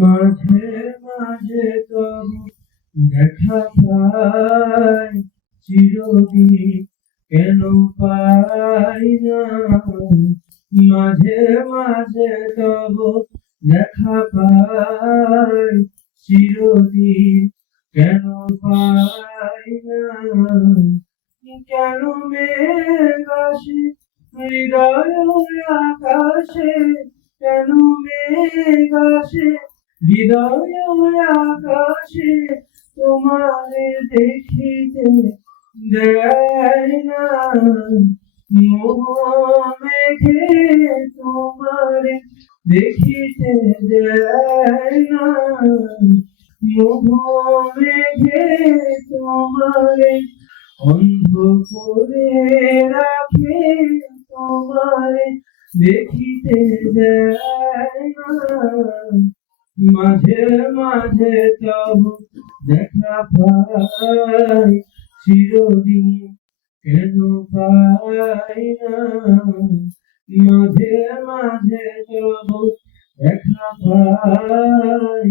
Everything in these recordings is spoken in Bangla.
মাঝে মাঝে তব দেখা পাই, চিরদিন কেন পাই না। মাঝে মাঝে তব দেখা পাই, চিরদিন কেন পাই না। কেন মেঘ আসে হৃদয় আকাশে, কেন মেঘ আসে হৃদয় আকাশে, তোমারে দেখিতে দেয় না। মোহ মেঘে তোমারে দেখিতে দেয় না। মোহ মেঘে তোমারে অন্ধ করে রাখে, তোমারে দেখিতে দেয় না। মাঝে মাঝে তব দেখা পাই, চিরদিন কেন পাই না। মাঝে মাঝে তব দেখা পাই,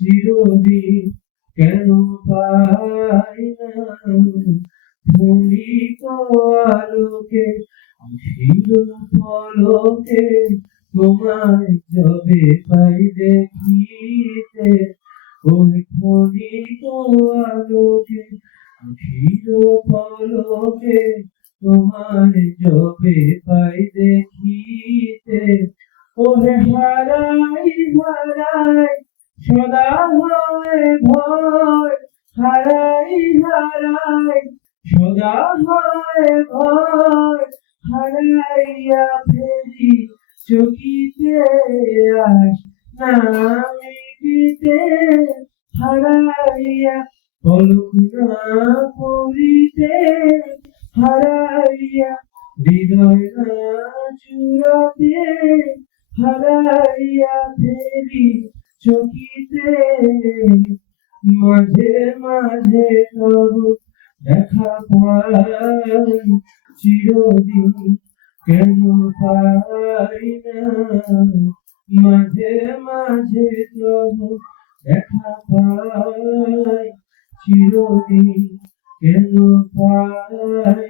চিরদিন কেন পাই না। ক্ষণিক আলোকে আশির পলকে, তোমায় যবে পাই দেখিতে। ওই ক্ষণিক আলোকে আশির পলকে, তোমায় যবে পাই দেখিতে। ওহে হারাই হারাই সদা হয় ভয়, হারাই হারাই সদা হয় ভয়। হারাইয়া ফেরি চকিতে আস না মিটিতে, হারাইয়া পলক না পড়িতে। হারাইয়া হৃদয় না চূড়াতে, হারাইয়া ফেরি চকিতে। মাঝে মাঝে তব দেখা পাই, চিরদিন কেন পাই না। মাঝে মাঝে তব দেখা পাই, চিরদিন কেন পাই